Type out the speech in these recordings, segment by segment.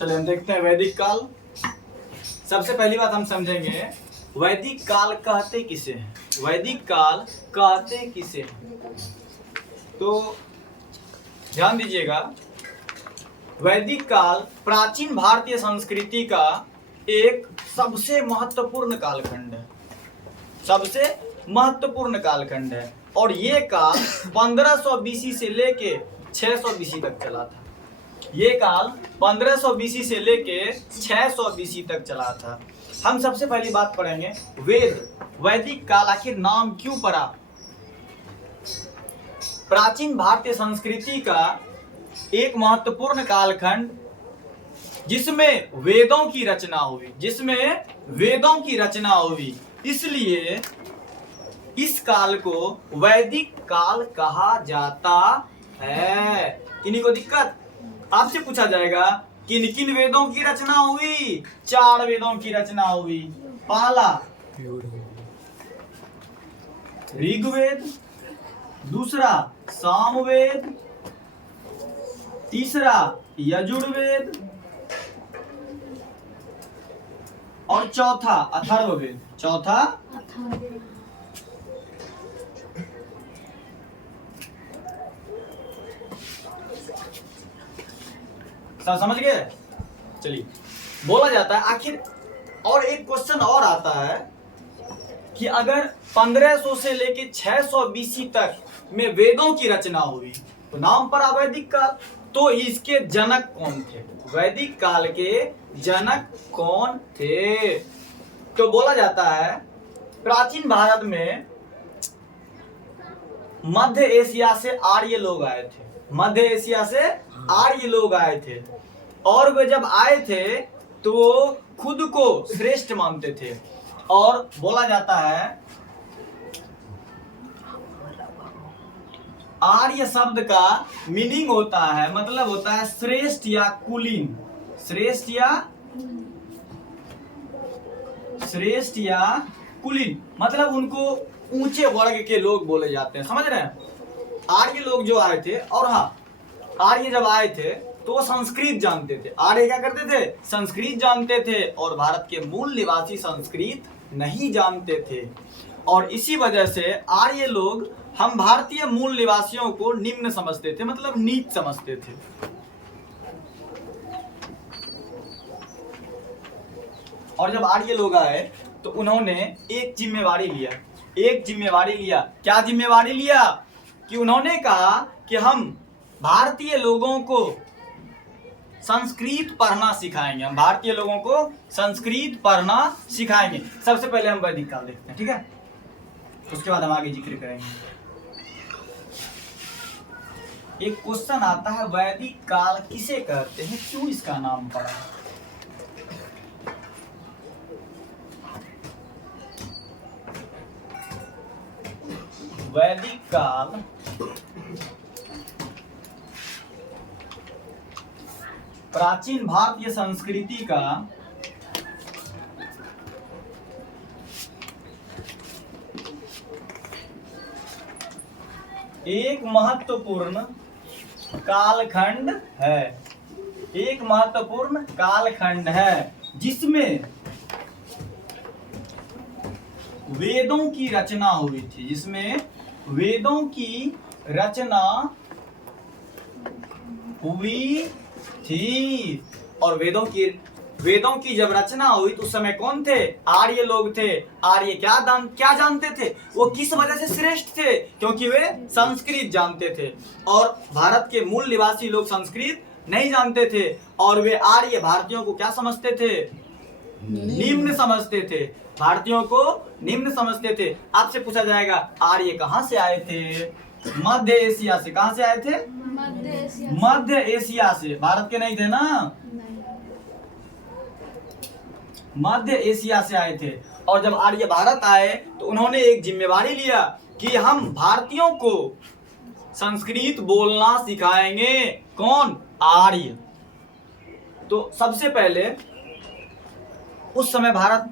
चलिए हम देखते हैं वैदिक काल। सबसे पहली बात हम समझेंगे वैदिक काल कहते किसे हैं। वैदिक काल कहते किसे हैं, तो ध्यान दीजिएगा। वैदिक काल प्राचीन भारतीय संस्कृति का एक सबसे महत्वपूर्ण कालखंड है, सबसे महत्वपूर्ण कालखंड है। और ये काल 1500 बीसी से लेके 600 बीसी तक चला था। ये काल 1500 बीसी से लेके 600 बीसी तक चला था। हम सबसे पहली बात पढ़ेंगे वेद। वैदिक काल आखिर नाम क्यों पड़ा? प्राचीन भारतीय संस्कृति का एक महत्वपूर्ण कालखंड जिसमें वेदों की रचना हुई, जिसमें वेदों की रचना हुई, इसलिए इस काल को वैदिक काल कहा जाता है। किन्हीं को दिक्कत? आपसे पूछा जाएगा किन किन वेदों की रचना हुई? 4 वेदों की रचना हुई। पहला ऋग्वेद, दूसरा सामवेद, तीसरा यजुर्वेद और चौथा अथर्ववेद। चौथा सब समझ गए? चलिए, बोला जाता है आखिर, और एक क्वेश्चन और आता है कि अगर 1500 से लेके 600 बीसी तक में वेदों की रचना हुई तो नाम पड़ा वैदिक काल। तो इसके जनक कौन थे? वैदिक काल के जनक कौन थे? तो बोला जाता है प्राचीन भारत में मध्य एशिया से आर्य लोग आए थे। मध्य एशिया से आर्य लोग आए थे, और वे जब आए थे तो वो खुद को श्रेष्ठ मानते थे। और बोला जाता है आर्य शब्द का मीनिंग होता है, मतलब होता है श्रेष्ठ या कुलीन। श्रेष्ठ या कुलीन मतलब उनको ऊंचे वर्ग के लोग बोले जाते हैं। समझ रहे हैं? आर्य लोग जो आए थे, और हाँ, आर्य जब आए थे तो वो संस्कृत जानते थे। आर्य क्या करते थे? संस्कृत जानते थे, और भारत के मूल निवासी संस्कृत नहीं जानते थे। और इसी वजह से आर्य लोग हम भारतीय मूल निवासियों को निम्न समझते थे, मतलब नीच समझते थे। और जब आर्य लोग आए तो उन्होंने एक जिम्मेवारी लिया। क्या जिम्मेवारी लिया? कि उन्होंने कहा कि हम भारतीय लोगों को संस्कृत पढ़ना सिखाएंगे। हम भारतीय लोगों को संस्कृत पढ़ना सिखाएंगे। सबसे पहले हम वैदिक काल देखते हैं, ठीक है? उसके बाद हम आगे जिक्र करेंगे। एक क्वेश्चन आता है वैदिक काल किसे कहते हैं, क्यों इसका नाम पड़ा? वैदिक काल प्राचीन भारतीय संस्कृति का एक महत्वपूर्ण कालखंड है। एक महत्वपूर्ण कालखंड है जिसमें वेदों की रचना हुई थी। जिसमें वेदों की रचना हुई थी। और वेदों की जब रचना हुई तो उस समय कौन थे? आर्य लोग थे। आर्य क्या जानते थे? वो किस वजह से श्रेष्ठ थे? क्योंकि वे संस्कृत जानते थे, और भारत के मूल निवासी लोग संस्कृत नहीं जानते थे। और वे आर्य भारतीयों को क्या समझते थे? निम्न समझते थे। भारतीयों को निम्न समझते थे। आपसे पूछा जाएगा आर्य कहां से आए थे? मध्य एशिया से। कहां से आए थे? मध्य एशिया से। भारत के नहीं थे ना, मध्य एशिया से आए थे। और जब आर्य भारत आए तो उन्होंने एक जिम्मेवारी लिया कि हम भारतीयों को संस्कृत बोलना सिखाएंगे। कौन? आर्य। तो सबसे पहले उस समय भारत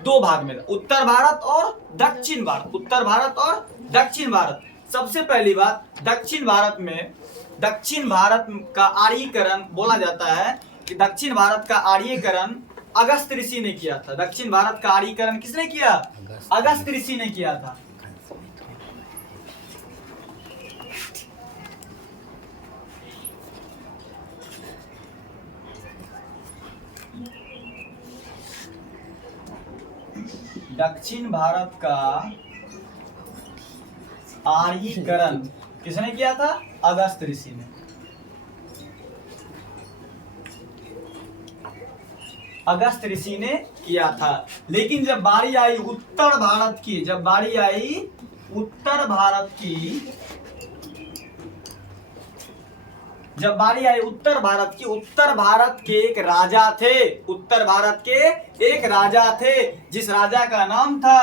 2 भाग में था, उत्तर भारत और दक्षिण भारत। उत्तर भारत और दक्षिण भारत। सबसे पहली बात, दक्षिण भारत का आर्यीकरण बोला जाता है कि दक्षिण भारत का आर्यीकरण अगस्त ऋषि ने किया था। दक्षिण भारत का आर्यीकरण किसने किया? अगस्त ऋषि ने किया था। दक्षिण भारत का आर्यीकरण किसने किया था? अगस्त ऋषि ने। अगस्त ऋषि ने किया था। लेकिन जब बारी आई उत्तर भारत की, जब बारी आई उत्तर भारत की, जब बारी आई उत्तर भारत की, उत्तर भारत के एक राजा थे, उत्तर भारत के एक राजा थे, जिस राजा का नाम था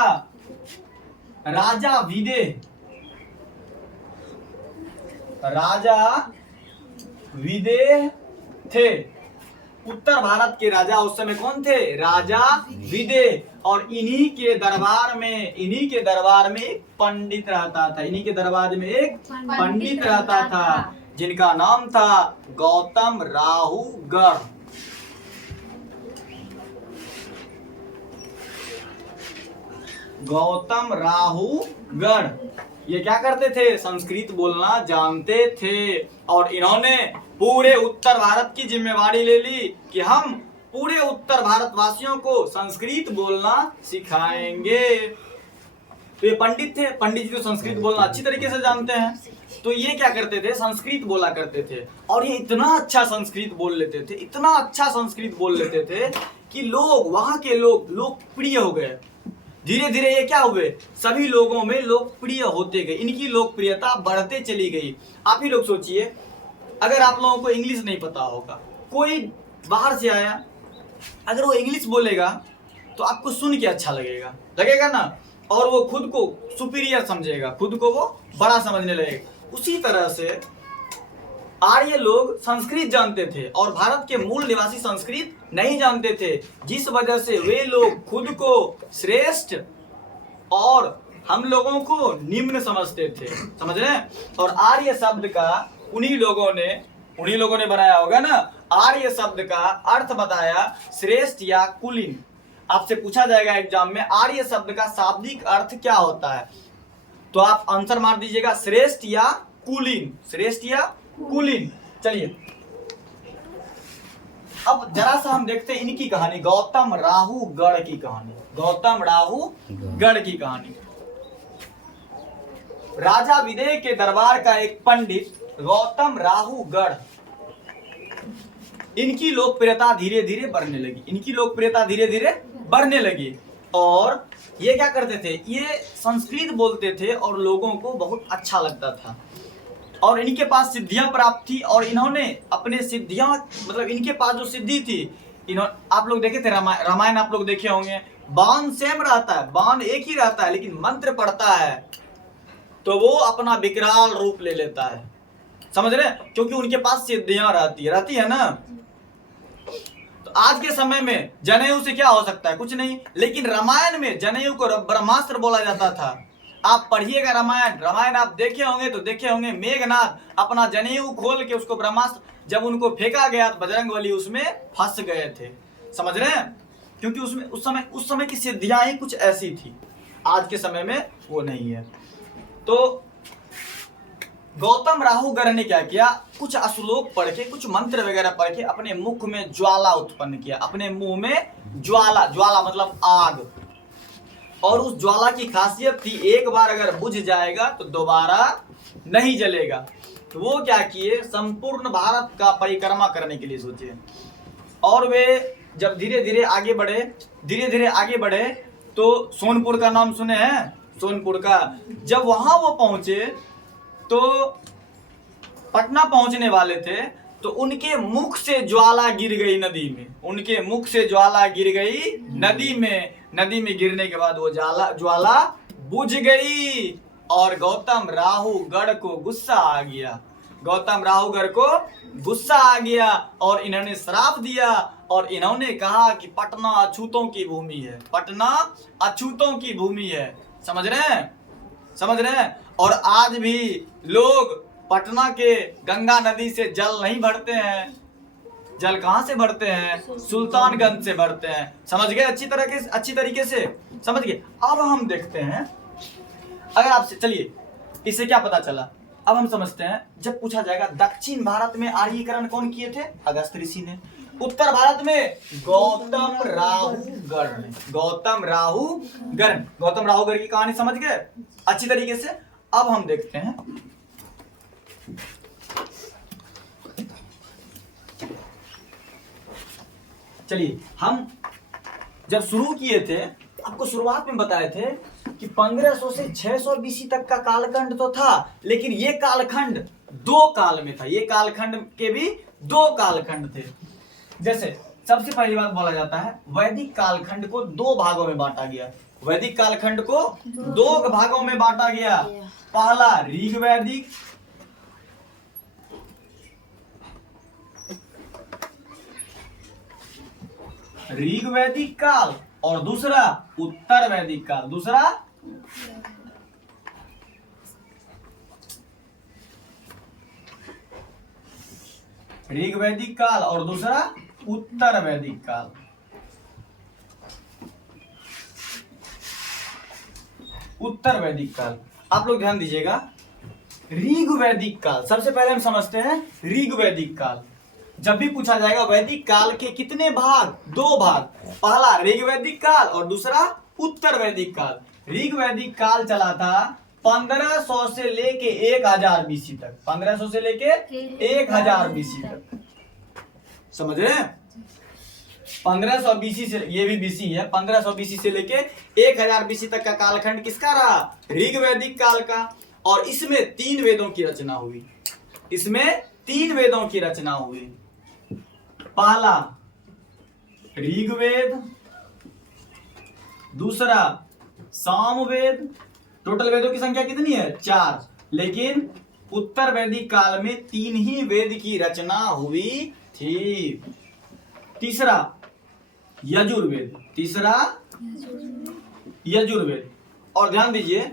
राजा विदेह। राजा विदेह थे। उत्तर भारत के राजा उस समय कौन थे? राजा विदेह। और इन्हीं के दरबार में एक पंडित रहता था। इन्हीं के दरबार में एक पंडित रहता था, जिनका नाम था गौतम राहुगढ़। गौतम राहुगढ़ ये क्या करते थे? संस्कृत बोलना जानते थे। और इन्होंने पूरे उत्तर भारत की जिम्मेवारी ले ली कि हम पूरे उत्तर भारतवासियों को संस्कृत बोलना सिखाएंगे। तो ये पंडित थे। पंडित जी तो संस्कृत बोलना अच्छी तरीके से जानते हैं। तो ये क्या करते थे? संस्कृत बोला करते थे। और ये इतना अच्छा संस्कृत बोल लेते थे, इतना अच्छा संस्कृत बोल लेते थे कि लोग, वहां के लोग लोकप्रिय हो गए। धीरे धीरे ये क्या हुए? सभी लोगों में लोकप्रिय होते गए। इनकी लोकप्रियता बढ़ते चली गई। आप ही लोग सोचिए, अगर आप लोगों को इंग्लिश नहीं पता होगा, कोई बाहर से आया, अगर वो इंग्लिश बोलेगा तो आपको सुन के अच्छा लगेगा, लगेगा ना? और वो खुद को सुपीरियर समझेगा, खुद को वो बड़ा समझने लगेगा। उसी तरह से आर्य लोग संस्कृत जानते थे और भारत के मूल निवासी संस्कृत नहीं जानते थे, जिस वजह से वे लोग खुद को श्रेष्ठ और हम लोगों को निम्न समझते थे। समझ रहे हैं? और आर्य शब्द का उन्हीं लोगों ने बनाया होगा ना। आर्य शब्द का अर्थ बताया श्रेष्ठ या कुलीन। आपसे पूछा जाएगा एग्जाम में, आर्य शब्द का शाब्दिक अर्थ क्या होता है? तो आप आंसर मार दीजिएगा श्रेष्ठ या कुलीन। श्रेष्ठ या कुलीन। चलिए अब जरा सा हम देखते हैं इनकी कहानी, गौतम राहुगढ़ की कहानी। गौतम राहुगढ़ की कहानी। राजा विदेह के दरबार का एक पंडित गौतम राहुगढ़, इनकी लोकप्रियता धीरे धीरे बढ़ने लगी। इनकी लोकप्रियता धीरे धीरे बढ़ने लगी। और ये क्या करते थे? ये संस्कृत बोलते थे और लोगों को बहुत अच्छा लगता था। और इनके पास सिद्धियां प्राप्त थी और इन्होंने अपने सिद्धियां, मतलब इनके पास जो सिद्धि थी, आप लोग देखे थे रामायण आप लोग देखे होंगे, बाण सेम रहता है, बाण एक ही रहता है, लेकिन मंत्र पढ़ता है तो वो अपना विकराल रूप ले लेता है। समझ रहे हैं? क्योंकि उनके पास सिद्धियां रहती है ना। तो आज के समय में जनेऊ से क्या हो सकता है? कुछ नहीं। लेकिन रामायण में जनेऊ को ब्रह्मास्त्र बोला जाता था। आप पढ़िएगा रामायण आप देखे होंगे मेघनाथ अपना जनेऊ खोल के उसको ब्रह्मास्त्र, जब उनको फेंका गया तो बजरंगबली उसमें फंस गए थे। समझ रहे हैं? क्योंकि उसमें उस समय की सिद्धियां ही कुछ ऐसी थी, आज के समय में वो नहीं है। तो गौतम राहुगढ़ ने क्या किया? कुछ श्लोक पढ़ के, कुछ मंत्र वगैरह पढ़ के अपने मुख में ज्वाला उत्पन्न किया। अपने मुंह में ज्वाला मतलब आग। और उस ज्वाला की खासियत थी, एक बार अगर बुझ जाएगा तो दोबारा नहीं जलेगा। तो वो क्या किए? संपूर्ण भारत का परिक्रमा करने के लिए सोचे। और वे जब धीरे धीरे आगे बढ़े तो सोनपुर का नाम सुने हैं? सोनपुर का। जब वहां वो पहुंचे तो पटना पहुंचने वाले थे, तो उनके मुख से ज्वाला गिर गई नदी में। उनके मुख से ज्वाला गिर गई नदी में। नदी में गिरने के बाद वो ज्वाला बुझ गई और गौतम राहुगढ़ को गुस्सा आ गया। गौतम राहुगढ़ को गुस्सा आ गया और इन्होंने श्राप दिया और इन्होंने कहा कि पटना अछूतों की भूमि है। पटना अछूतों की भूमि है। समझ रहे हैं? और आज भी लोग पटना के गंगा नदी से जल नहीं भरते हैं। जल कहाँ से भरते हैं? सुल्तानगंज से भरते हैं। समझ गए अच्छी तरीके से समझ गए। अब हम देखते हैं, अगर आपसे, चलिए इससे क्या पता चला, अब हम समझते हैं। जब पूछा जाएगा दक्षिण भारत में आर्यीकरण कौन किए थे? अगस्त ऋषि ने। उत्तर भारत में गौतम राहुगढ़ ने। गौतम राहुगढ़ की कहानी समझ गए अच्छी तरीके से। अब हम देखते हैं, चलिए हम जब शुरू किए थे, आपको शुरुआत में बताए थे कि 1500 से 600 बीसी तक का कालखंड तो था, लेकिन ये कालखंड दो काल में था। ये कालखंड के भी दो कालखंड थे। जैसे सबसे पहली बात बोला जाता है, वैदिक कालखंड को दो भागों में बांटा गया। वैदिक कालखंड को दो भागों में बांटा गया। पहला ऋग्वैदिक काल और दूसरा उत्तर वैदिक काल। दूसरा ऋग्वैदिक काल और दूसरा उत्तर वैदिक काल। उत्तर वैदिक काल, आप लोग ध्यान दीजिएगा। ऋग्वैदिक काल सबसे पहले हम समझते हैं। ऋग्वैदिक काल जब भी पूछा जाएगा वैदिक काल के कितने भाग? दो भाग। पहला ऋग्वैदिक काल और दूसरा उत्तर वैदिक काल। ऋग्वैदिक काल चला था 1500 से लेके 1000 बीसी तक। 1500 से लेके 1000 बीसी तक, समझ रहे हैं? 1500 बीसी से, ये भी बीसी है, 1500 बीसी से लेके 1000 बीसी तक का कालखंड किसका रहा? ऋग्वैदिक काल का। और इसमें 3 वेदों की रचना हुई। इसमें 3 वेदों की रचना हुई। पहला ऋग्वेद, दूसरा सामवेद। टोटल वेदों की संख्या कितनी है? 4। लेकिन उत्तर वैदिक काल में 3 ही वेद की रचना हुई थी। तीसरा यजुर्वेद। तीसरा यजुर्वेद। और ध्यान दीजिए,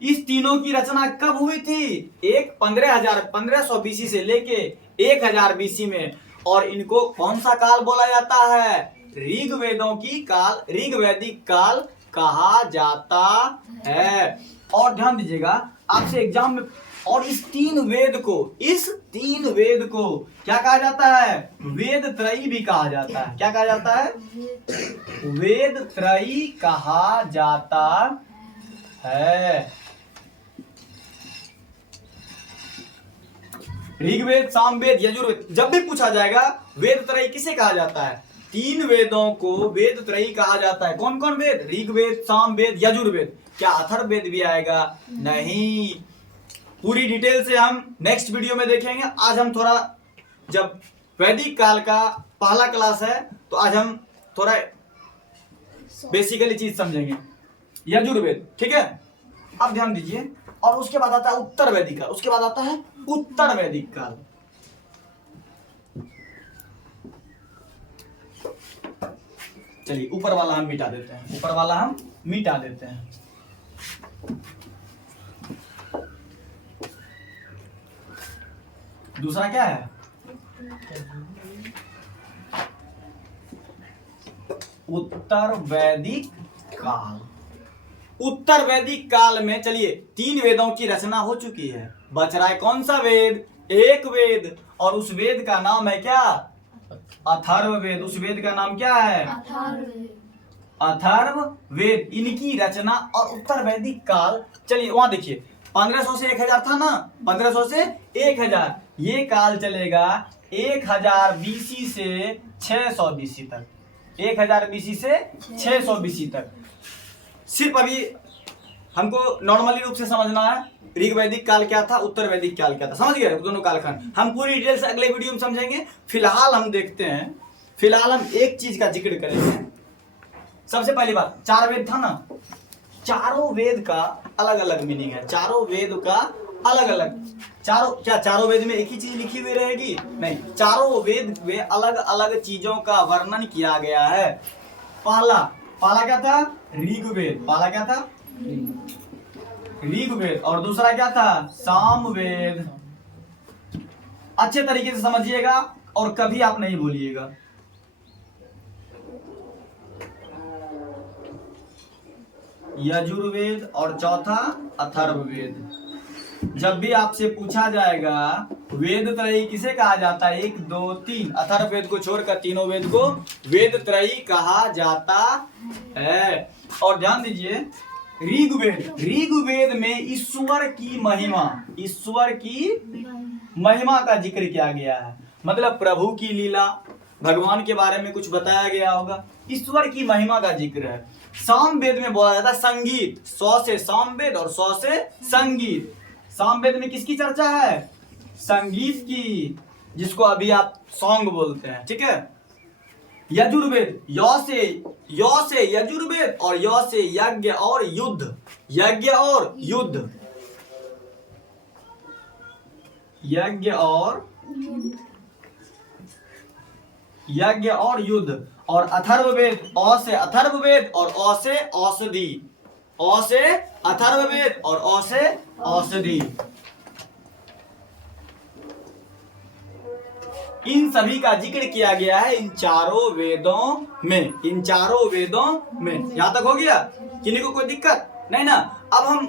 इस तीनों की रचना कब हुई थी? एक 1500 बीसी से लेके 1000 बीसी में। और इनको कौन सा काल बोला जाता है? ऋग्वेदों की काल, ऋग्वैदिक काल कहा जाता है। और ध्यान दीजिएगा, आपसे एग्जाम में, और इस तीन वेद को क्या कहा जाता है? वेद त्रयी भी कहा जाता है। क्या कहा जाता है? वेद त्रयी कहा जाता है। ऋग्वेद, सामवेद, यजुर्वेद, जब भी पूछा जाएगा वेद त्रयी किसे कहा जाता है? 3 वेदों को वेद त्रयी कहा जाता है। कौन कौन वेद? ऋग्वेद, सामवेद, यजुर्वेद। क्या अथर्ववेद भी आएगा? नहीं। पूरी डिटेल से हम नेक्स्ट वीडियो में देखेंगे। आज हम थोड़ा, जब वैदिक काल का पहला क्लास है तो आज हम थोड़ा बेसिकली चीज समझेंगे। यजुर्वेद, ठीक है? अब ध्यान दीजिए। और उसके बाद आता है उत्तर वैदिक काल। उसके बाद आता है उत्तर वैदिक काल। चलिए ऊपर वाला हम मिटा देते हैं। ऊपर वाला हम मिटा देते हैं। दूसरा क्या है? उत्तर वैदिक काल। उत्तर वैदिक काल में चलिए 3 वेदों की रचना हो चुकी है। बच रहा है कौन सा वेद? एक वेद। और उस वेद का नाम है क्या? अथर्ववेद। उस वेद का नाम क्या है? अथर्ववेद। इनकी रचना और उत्तर वैदिक काल, चलिए वहां देखिए, 1500 से 1000 था ना? 1500 से 1000, ये काल चलेगा 1000 बीसी से 600 बीसी तक। 1000 बीसी से 600 बीसी तक। सिर्फ अभी हमको नॉर्मली रूप से समझना है ऋग्वैदिक काल क्या था, उत्तर वैदिक काल क्या था। समझ गए दोनों कालखंड? हम पूरी डिटेल से अगले वीडियो में समझेंगे। फिलहाल हम देखते हैं, फिलहाल हम एक चीज का जिक्र करेंगे। सबसे पहली बात, 4 वेद था ना? चारों वेद का अलग अलग मीनिंग है। चारों वेद का अलग अलग, चारों वेद में एक ही चीज लिखी हुई रहेगी? नहीं, चारों वेद में अलग अलग चीजों का वर्णन किया गया है। पहला क्या था? ऋग्वेद। पहला क्या था? ऋग्वेद। और दूसरा क्या था? सामवेद। अच्छे तरीके से समझिएगा और कभी आप नहीं भूलिएगा। यजुर्वेद और चौथा अथर्ववेद। जब भी आपसे पूछा जाएगा वेद त्रयी किसे कहा जाता है, 1 2 3, अथर्ववेद को छोड़कर तीनों वेद को वेद त्रयी कहा जाता है। और ध्यान दीजिए ऋग्वेद में ईश्वर की महिमा का जिक्र किया गया है। मतलब प्रभु की लीला, भगवान के बारे में कुछ बताया गया होगा, ईश्वर की महिमा का जिक्र है। सामवेद में बोला जाता है संगीत, 100 से सामवेद और 100 से संगीत। सामवेद में किसकी चर्चा है, संगीत की, जिसको अभी आप सॉन्ग बोलते हैं, ठीक है। यजुर्वेद य से यजुर्वेद और य से यज्ञ और युद्ध, यज्ञ और युद्ध, यज्ञ और युद्ध। और अथर्ववेद अ से अथर्ववेद और अ से औषधि, अ से अथर्ववेद और अ से औषधि। इन सभी का जिक्र किया गया है इन चारों वेदों में, इन चारों वेदों में। यहां तक हो गया, किन्हीं को कोई दिक्कत नहीं ना। अब हम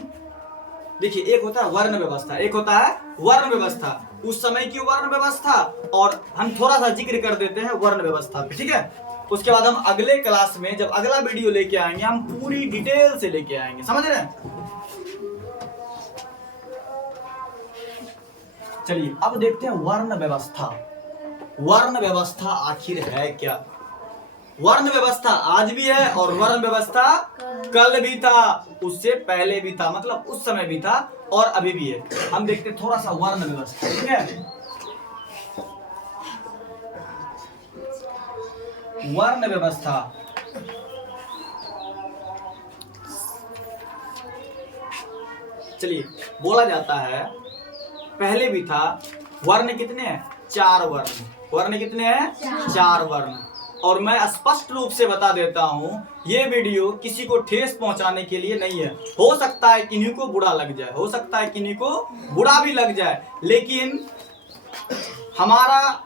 देखिए, एक होता है वर्ण व्यवस्था, एक होता है वर्ण व्यवस्था, उस समय की वर्ण व्यवस्था, और हम थोड़ा सा जिक्र कर देते हैं वर्ण व्यवस्था पे, ठीक है। उसके बाद हम अगले क्लास में जब अगला वीडियो लेके आएंगे हम पूरी डिटेल से लेके आएंगे, समझ रहे हैं। चलिए अब देखते हैं वर्ण व्यवस्था। वर्ण व्यवस्था आखिर है क्या। वर्ण व्यवस्था आज भी है और वर्ण व्यवस्था कल भी था, उससे पहले भी था, मतलब उस समय भी था और अभी भी है। हम देखते थोड़ा सा वर्ण व्यवस्था, ठीक है। वर्ण व्यवस्था चलिए बोला जाता है पहले भी था। वर्ण कितने हैं, 4 वर्ण। वर्ण कितने हैं, 4 वर्ण। और मैं स्पष्ट रूप से बता देता हूं, ये वीडियो किसी को ठेस पहुंचाने के लिए नहीं है। हो सकता है किन्हीं को बुरा लग जाए, हो सकता है किन्हीं को बुरा भी लग जाए, लेकिन हमारा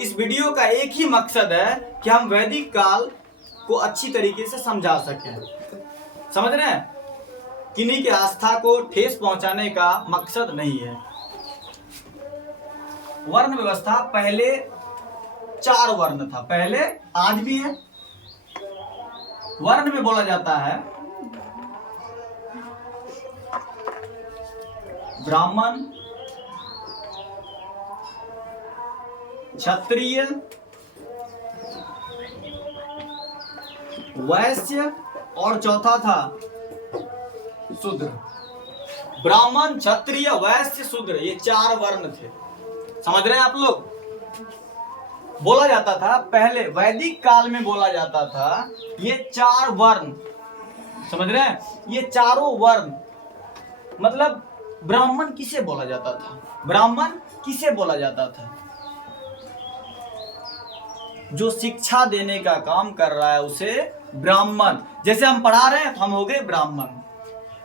इस वीडियो का एक ही मकसद है कि हम वैदिक काल को अच्छी तरीके से समझा सकें, समझ रहे हैं। किन्हीं की आस्था को ठेस पहुंचाने का मकसद नहीं है। वर्ण व्यवस्था पहले 4 वर्ण था, पहले, आज भी है। वर्ण में बोला जाता है ब्राह्मण, क्षत्रिय, वैश्य और चौथा था शूद्र। ब्राह्मण, क्षत्रिय, वैश्य, शूद्र, ये 4 वर्ण थे, समझ रहे हैं आप लोग। बोला जाता था पहले वैदिक काल में, बोला जाता था ये 4 वर्ण, समझ रहे हैं, ये चारों वर्ण। मतलब ब्राह्मण किसे बोला जाता था, ब्राह्मण किसे बोला जाता था, जो शिक्षा देने का काम कर रहा है उसे ब्राह्मण। जैसे हम पढ़ा रहे हैं तो हम हो गए ब्राह्मण,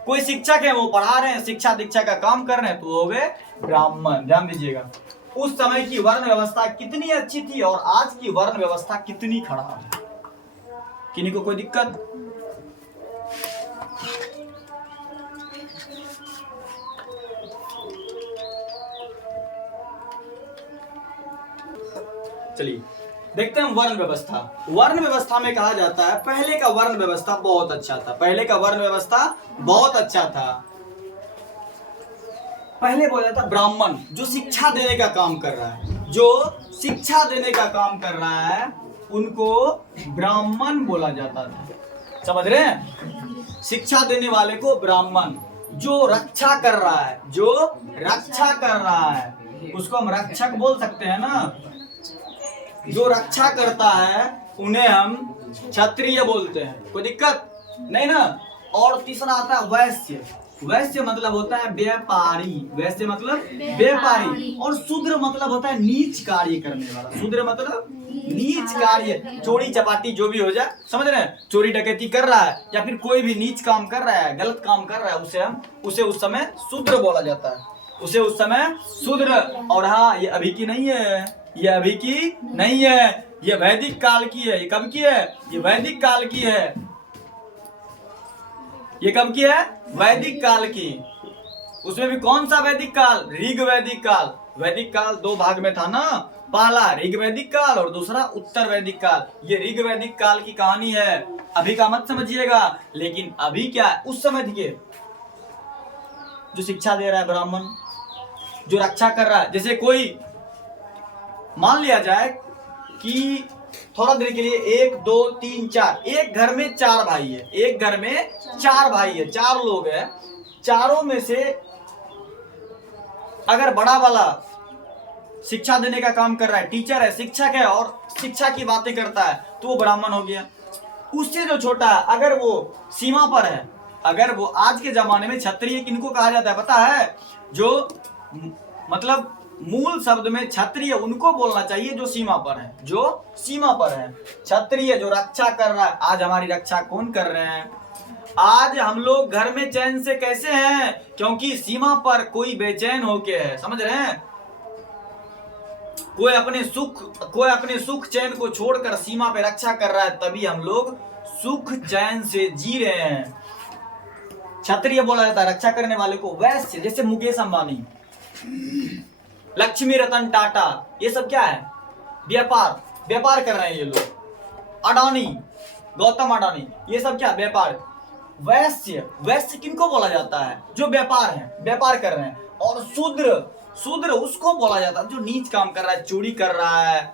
कोई शिक्षक है वो पढ़ा रहे हैं, शिक्षा दीक्षा का काम कर रहे हैं तो हो गए ब्राह्मण। ध्यान दीजिएगा उस समय की वर्ण व्यवस्था कितनी अच्छी थी और आज की वर्ण व्यवस्था कितनी खराब है। किन्हीं को कोई दिक्कत। चलिए देखते हैं वर्ण व्यवस्था। वर्ण व्यवस्था में कहा जाता है पहले का वर्ण व्यवस्था बहुत अच्छा था, पहले का वर्ण व्यवस्था बहुत अच्छा था। पहले बोला जाता ब्राह्मण, जो शिक्षा देने का काम कर रहा है, जो शिक्षा देने का काम कर रहा है उनको ब्राह्मण बोला जाता था, समझ रहे हैं। शिक्षा देने वाले को ब्राह्मण। जो रक्षा कर रहा है, जो रक्षा कर रहा है उसको हम रक्षक बोल सकते हैं ना। जो रक्षा करता है उन्हें हम क्षत्रिय बोलते हैं, कोई दिक्कत नहीं ना। और तीसरा आता है वैश्य। वैश्य मतलब होता है व्यापारी, वैश्य मतलब व्यापारी। और शूद्र मतलब होता है नीच कार्य करने वाला। शूद्र मतलब नीच कार्य, चोरी चपाटी जो भी हो जाए, समझ रहे हैं, चोरी डकैती कर रहा है या फिर कोई भी नीच काम कर रहा है, गलत काम कर रहा है, उसे उस समय शूद्र बोला जाता है, उसे उस समय शूद्र। और हाँ, ये अभी की नहीं है, ये अभी की नहीं है, ये वैदिक काल की है। ये कब की है? ये वैदिक काल की है। ये कब की है? वैदिक काल की। उसमें भी कौन सा वैदिक काल? ऋग वैदिक काल। वैदिक काल दो भाग में था ना, पहला ऋग वैदिक काल और दूसरा उत्तर वैदिक काल। ये ऋग वैदिक काल की कहानी है, अभी का मत समझिएगा। लेकिन अभी क्या है, उस समय देखिए जो शिक्षा दे रहा है ब्राह्मण, जो रक्षा कर रहा है। जैसे कोई मान लिया जाए कि थोड़ा देर के लिए 1 2 3 4, एक घर में 4 भाई है, एक घर में 4 भाई है, 4 लोग हैं। चारों में से अगर बड़ा वाला शिक्षा देने का काम कर रहा है, टीचर है, शिक्षक है और शिक्षा की बातें करता है, तो वो ब्राह्मण हो गया। उससे जो छोटा है, अगर वो सीमा पर है, अगर वो आज के जमाने में क्षत्रिय किनको कहा जाता है पता है? जो मतलब मूल शब्द में क्षत्रिय उनको बोलना चाहिए जो सीमा पर है, जो सीमा पर है। क्षत्रिय जो रक्षा कर रहा है। आज हमारी रक्षा कौन कर रहे हैं? आज हम लोग घर में चैन से कैसे हैं? क्योंकि सीमा पर कोई बेचैन होके है, समझ रहे हैं? कोई अपने सुख चैन को छोड़कर सीमा पे रक्षा कर रहा है, तभी हम लोग सुख चैन से जी रहे हैं। क्षत्रिय बोला जाता है रक्षा करने वाले को। वैश्य जैसे मुकेश अंबानी, लक्ष्मी रतन टाटा, ये सब क्या है? व्यापार कर रहे हैं ये लोग। अडानी, गौतम अडानी, ये सब क्या? व्यापार। वैश्य किनको बोला जाता है? जो व्यापार कर रहे हैं। और शूद्र उसको बोला जाता है जो नीच काम कर रहा है, चोरी कर रहा है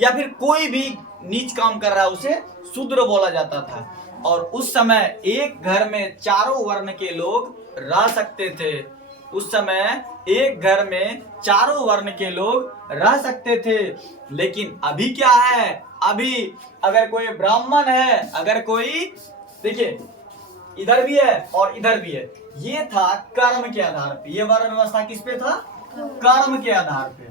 या फिर कोई भी नीच काम कर रहा है, उसे शूद्र बोला जाता था। और उस समय एक घर में चारों वर्ण के लोग रह सकते थे। उस समय एक घर में चारों वर्ण के लोग रह सकते थे। लेकिन अभी क्या है? अभी अगर कोई ब्राह्मण है, अगर कोई, देखिए इधर भी है और इधर भी है। ये था कर्म के आधार पे, ये वर्ण व्यवस्था किस पे था? कर्म के आधार पे।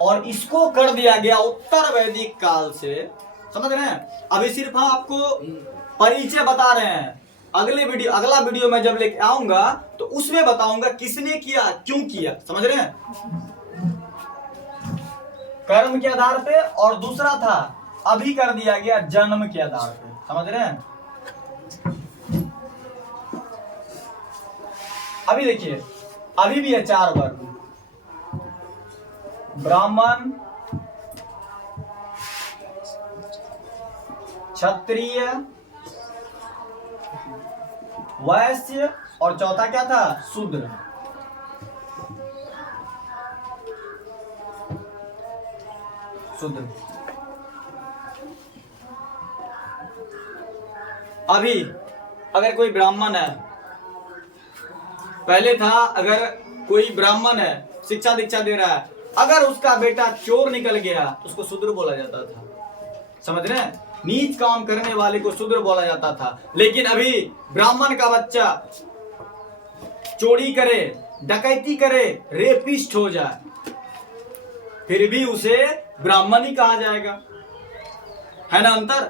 और इसको कर दिया गया उत्तर वैदिक काल से, समझ रहे हैं? अभी सिर्फ हम आपको परिचय बता रहे हैं। अगला वीडियो में जब लेके आऊंगा तो उसमें बताऊंगा किसने किया, क्यों किया, समझ रहे हैं? कर्म के आधार पे, और दूसरा था अभी कर दिया गया जन्म के आधार पे, समझ रहे हैं? अभी देखिए, अभी भी है 4 वर्ग: ब्राह्मण, क्षत्रिय, वैश्य और चौथा क्या था? शूद्र। अभी अगर कोई ब्राह्मण है, पहले था अगर कोई ब्राह्मण है, शिक्षा दीक्षा दे रहा है, अगर उसका बेटा चोर निकल गया तो उसको शूद्र बोला जाता था, समझ रहे हैं? नीच काम करने वाले को शूद्र बोला जाता था। लेकिन अभी ब्राह्मण का बच्चा चोरी करे, डकैती करे, रेपिस्ट हो जाए, फिर भी उसे ब्राह्मण ही कहा जाएगा, है ना अंतर?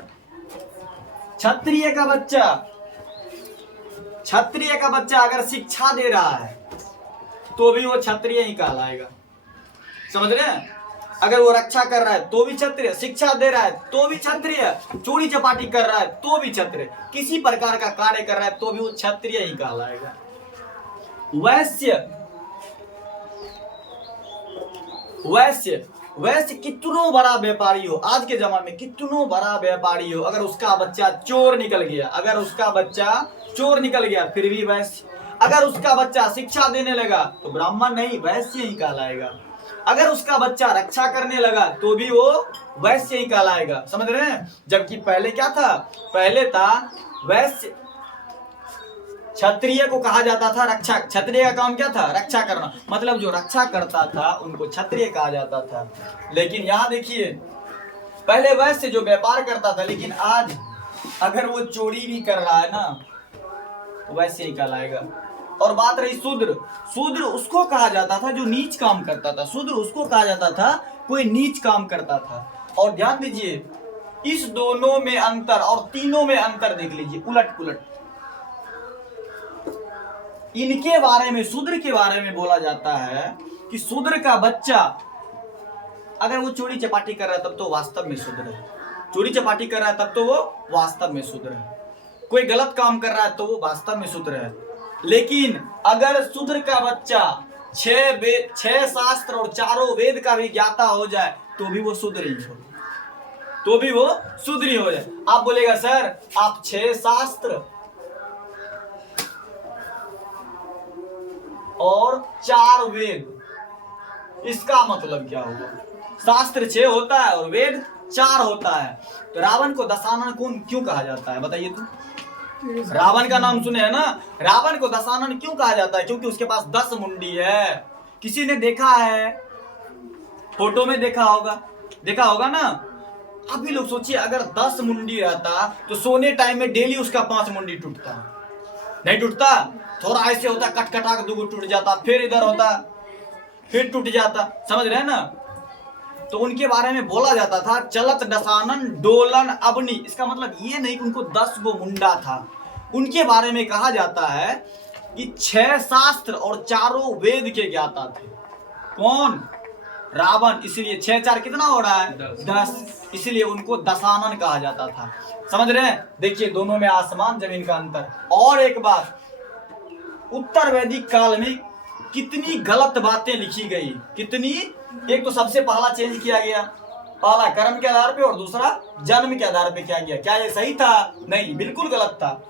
क्षत्रिय का बच्चा अगर शिक्षा दे रहा है तो भी वो क्षत्रिय ही कहलाएगा, समझ रहे हैं? अगर वो रक्षा कर रहा है तो भी क्षत्रिय, शिक्षा दे रहा है तो भी क्षत्रिय, चोरी चपाटी कर रहा है तो भी क्षत्रिय, किसी प्रकार का कार्य कर रहा है तो भी वो क्षत्रिय ही कहलाएगा। वैश्य कितनो बड़ा व्यापारी हो, आज के जमाने में कितनो बड़ा व्यापारी हो, अगर उसका बच्चा चोर निकल गया, फिर भी वैश्य। अगर उसका बच्चा शिक्षा देने लगा तो ब्राह्मण नहीं, वैश्य ही कहलाएगा। अगर उसका बच्चा रक्षा करने लगा तो भी वो वैश्य ही कहलाएगा, समझ रहे हैं? जबकि पहले क्या था? पहले था वैश्य, क्षत्रिय को कहा जाता था रक्षा। क्षत्रिय का काम क्या था? रक्षा करना, मतलब जो रक्षा करता था उनको क्षत्रिय कहा जाता था। लेकिन यहाँ देखिए, पहले वैश्य जो व्यापार करता था, लेकिन आज अगर वो चोरी भी कर रहा है ना तो वैश्य ही कहलाएगा। और बात रही शूद्र उसको कहा जाता था जो नीच काम करता था, शूद्र उसको कहा जाता था कोई नीच काम करता था। और ध्यान दीजिए, इस दोनों में अंतर और तीनों में अंतर देख लीजिए, उलट पुलट। इनके बारे में, शूद्र के बारे में बोला जाता है कि शूद्र का बच्चा अगर वो चोरी चपाटी कर रहा है तब तो वास्तव में शूद्र है, चोरी चपाटी कर रहा है तब तो वो वास्तव में शूद्र है, कोई गलत काम कर रहा है तो वो वास्तव में शूद्र है। लेकिन अगर शूद्र का बच्चा 6 शास्त्र और 4 वेद का भी ज्ञाता हो जाए तो भी वो शूद्र ही हो, तो भी वो शूद्र ही हो जाए। आप बोलेगा सर आप 6 शास्त्र और 4 वेद, इसका मतलब क्या होगा? शास्त्र 6 होता है और वेद 4 होता है, तो रावण को दशानन क्यों कहा जाता है? बताइए तो। रावण का नाम सुने है ना, रावण को दशानन क्यों कहा जाता है? क्योंकि उसके पास 10 मुंडी है। किसी ने देखा है? फोटो में देखा होगा ना। आप भी लोग सोचिए, अगर 10 मुंडी रहता तो सोने टाइम में डेली उसका 5 मुंडी टूटता, नहीं टूटता? थोड़ा ऐसे होता, कटकटा के 2 टूट जाता, फिर इधर होता, फिर टूट जाता, समझ रहे हैं ना। तो उनके बारे में बोला जाता था चलत दशानन डोलन अबनी, इसका मतलब ये नहीं कि उनको 10 गो मुंडा था। उनके बारे में कहा जाता है कि 6 शास्त्र और 4 वेद के ज्ञाता थे। कौन? रावण। इसलिए 6 4 कितना हो रहा है? 10, इसलिए उनको दशानन कहा जाता था। समझ रहे हैं? देखिए दोनों में आसमान जमीन का अंतर। और एक बात, उत्तर वैदिक काल में कितनी गलत बातें लिखी गई, कितनी। एक तो सबसे पहला चेंज किया गया, पहला कर्म के आधार पे और दूसरा जन्म के आधार पे किया गया। क्या ये सही था? नहीं, बिल्कुल गलत था।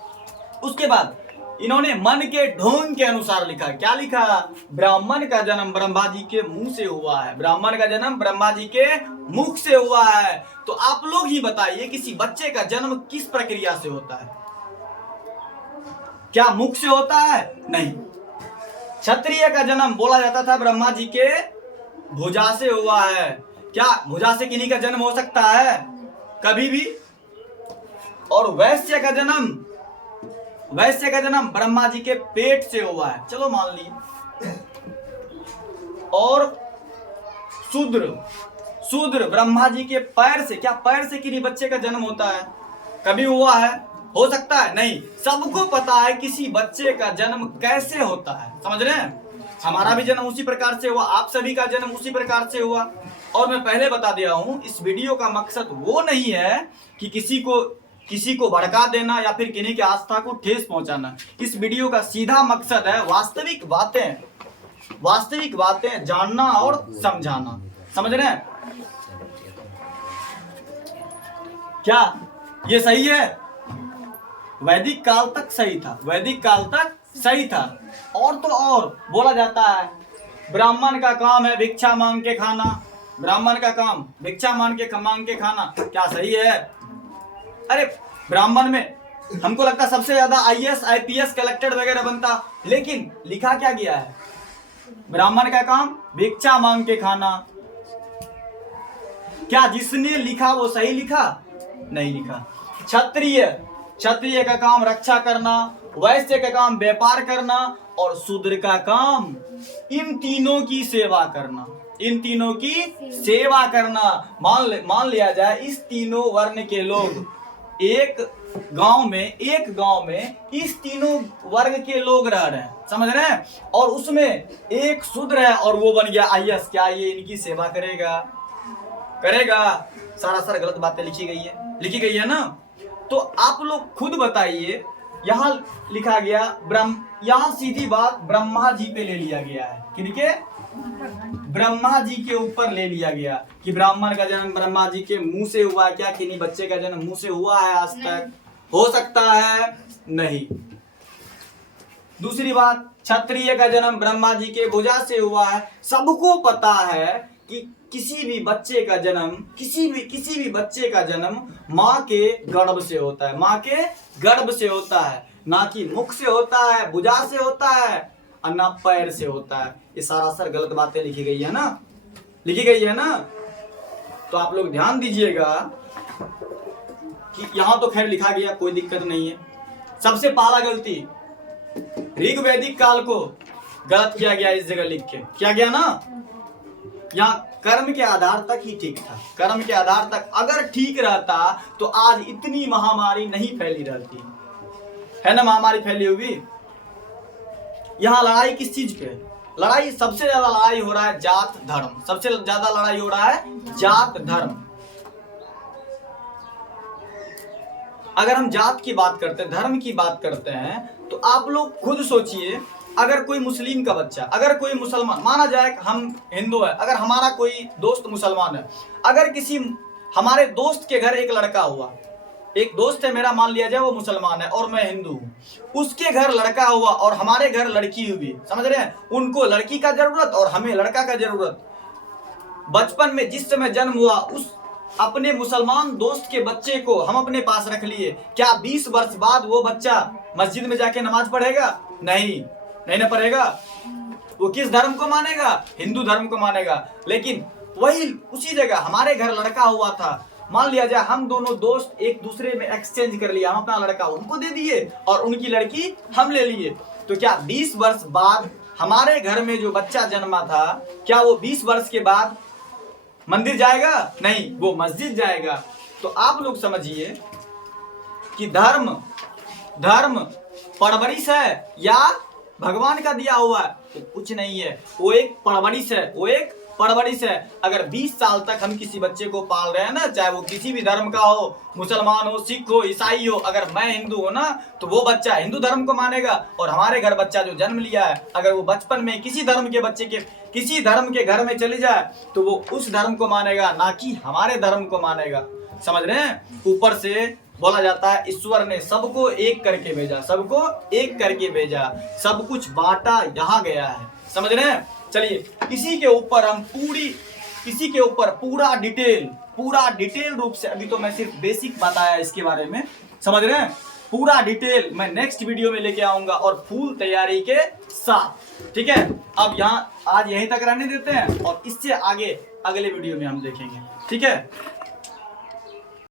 उसके बाद इन्होंने मन के ढोंग के अनुसार लिखा। क्या लिखा? ब्राह्मण का जन्म ब्रह्मा जी के मुंह से हुआ है, ब्राह्मण का जन्म ब्रह्मा जी के मुख से हुआ है। तो आप लोग ही बताइए किसी बच्चे का जन्म किस प्रक्रिया से होता है? क्या मुख से होता है? नहीं। क्षत्रिय का जन्म बोला जाता था ब्रह्मा जी के भुजा से हुआ है। क्या भुजा से किन्हीं का जन्म हो सकता है? कभी भी। और वैश्य का जन्म ब्रह्मा जी के पेट से हुआ है, चलो मान लिए। और शूद्र ब्रह्मा जी के पैर से, क्या पैर से किन्हीं बच्चे का जन्म होता है? कभी हुआ है? हो सकता है? नहीं। सबको पता है किसी बच्चे का जन्म कैसे होता है, समझ रहे हैं? हमारा भी जन्म उसी प्रकार से हुआ, आप सभी का जन्म उसी प्रकार से हुआ। और मैं पहले बता दिया हूं, इस वीडियो का मकसद वो नहीं है कि किसी को भड़का देना या फिर किन्हीं की आस्था को ठेस पहुंचाना। इस वीडियो का सीधा मकसद है वास्तविक बातें जानना और समझाना, समझ रहे हैं? क्या ये सही है? वैदिक काल तक सही था, वैदिक काल तक सही था। और तो और बोला जाता है ब्राह्मण का काम है भिक्षा मांग के खाना, ब्राह्मण का काम भिक्षा मांग के खाना। क्या सही है? अरे ब्राह्मण में हमको लगता है सबसे ज्यादा IAS IPS कलेक्टर वगैरह बनता, लेकिन लिखा क्या गया है? ब्राह्मण का काम भिक्षा मांग के खाना। क्या जिसने लिखा वो सही लिखा? नहीं लिखा। क्षत्रिय का काम रक्षा करना, वैश्य का काम व्यापार करना, और शूद्र का काम इन तीनों की सेवा करना, इन तीनों की सेवा करना। मान लिया जाए इस तीनों वर्ण के लोग एक गांव में इस तीनों वर्ग के लोग रह रहे हैं, समझ रहे हैं? और उसमें एक शूद्र है और वो बन गया IAS। क्या ये इनकी सेवा करेगा? सारा गलत बातें लिखी गई है ना। तो आप लोग खुद बताइए, यहाँ लिखा गया यहाँ सीधी बात ब्रह्मा जी पे ले लिया गया है। किनके? ब्रह्मा जी के ऊपर ले लिया गया कि ब्राह्मण का जन्म ब्रह्मा जी के मुंह से हुआ। क्या किन्हीं बच्चे का जन्म मुंह से हुआ है आज तक? हो सकता है? नहीं। दूसरी बात, क्षत्रिय का जन्म ब्रह्मा जी के भुजा से हुआ है। सबको पता है कि किसी भी बच्चे का जन्म माँ के गर्भ से होता है, माँ के गर्भ से होता है, ना कि मुख से होता है, भुजा से होता है और ना पैर से होता है। ये सारा गलत बातें लिखी गई है ना। तो आप लोग ध्यान दीजिएगा कि यहाँ तो खैर लिखा गया, कोई दिक्कत नहीं है। सबसे पहला गलती, ऋग वैदिक काल को गलत किया गया, इस जगह लिख के किया गया ना। यहाँ कर्म के आधार तक ही ठीक था, कर्म के आधार तक अगर ठीक रहता तो आज इतनी महामारी नहीं फैली रहती, है ना? महामारी फैली होगी। यहाँ लड़ाई किस चीज पे है? लड़ाई सबसे ज्यादा लड़ाई हो रहा है जात धर्म, सबसे ज्यादा लड़ाई हो रहा है जात धर्म। अगर हम जात की बात करते हैं, धर्म की बात करते हैं, तो आप लोग खुद सोचिए, अगर कोई मुस्लिम का बच्चा, अगर कोई मुसलमान, माना जाए हम हिंदू है, अगर हमारा कोई दोस्त मुसलमान है, अगर किसी हमारे दोस्त के घर एक लड़का हुआ, एक दोस्त है मेरा, मान लिया जाए वो मुसलमान है और मैं हिंदू हूँ, उसके घर लड़का हुआ और हमारे घर लड़की हुई, समझ रहे हैं, उनको लड़की का जरूरत और हमें लड़का का जरूरत। बचपन में जिस समय जन्म हुआ उस अपने मुसलमान दोस्त के बच्चे को हम अपने पास रख लिए, क्या 20 वर्ष बाद वो बच्चा मस्जिद में जाके नमाज पढ़ेगा? नहीं, नहीं ना पढ़ेगा। वो किस धर्म को मानेगा? हिंदू धर्म को मानेगा। लेकिन वही उसी जगह हमारे घर लड़का हुआ था, मान लिया जाए हम दोनों दोस्त एक दूसरे में एक्सचेंज कर लिया, हम अपना लड़का उनको दे दिए और उनकी लड़की हम ले लिए, तो क्या 20 वर्ष बाद हमारे घर में जो बच्चा जन्मा था, क्या वो 20 वर्ष के बाद मंदिर जाएगा? नहीं, वो मस्जिद जाएगा। तो आप लोग समझिए कि धर्म परवरिश है या भगवान का दिया हुआ है? तो कुछ नहीं है, वो एक परवरिश है, वो एक परवरिश है। अगर 20 साल तक हम किसी बच्चे को पाल रहे हैं ना, चाहे वो किसी भी धर्म का हो, मुसलमान हो, सिख हो, ईसाई हो, अगर मैं हिंदू हूं ना, तो वो बच्चा हिंदू धर्म को मानेगा और हमारे घर बच्चा जो जन्म लिया है, अगर वो बचपन में किसी धर्म के बच्चे के किसी धर्म के घर में चली जाए तो वो उस धर्म को मानेगा, ना कि हमारे धर्म को मानेगा। समझ रहे हैं? ऊपर से बोला जाता है ईश्वर ने सबको एक करके भेजा, सबको एक करके भेजा, सब कुछ बांटा यहाँ गया है। समझ रहे हैं? चलिए इसी के ऊपर पूरा डिटेल रूप से, अभी तो मैं सिर्फ बेसिक बताया इसके बारे में, समझ रहे हैं, पूरा डिटेल मैं नेक्स्ट वीडियो में लेके आऊंगा और फुल तैयारी के साथ। ठीक है, अब यहाँ आज यहीं तक रहने देते हैं और इससे आगे अगले वीडियो में हम देखेंगे। ठीक है।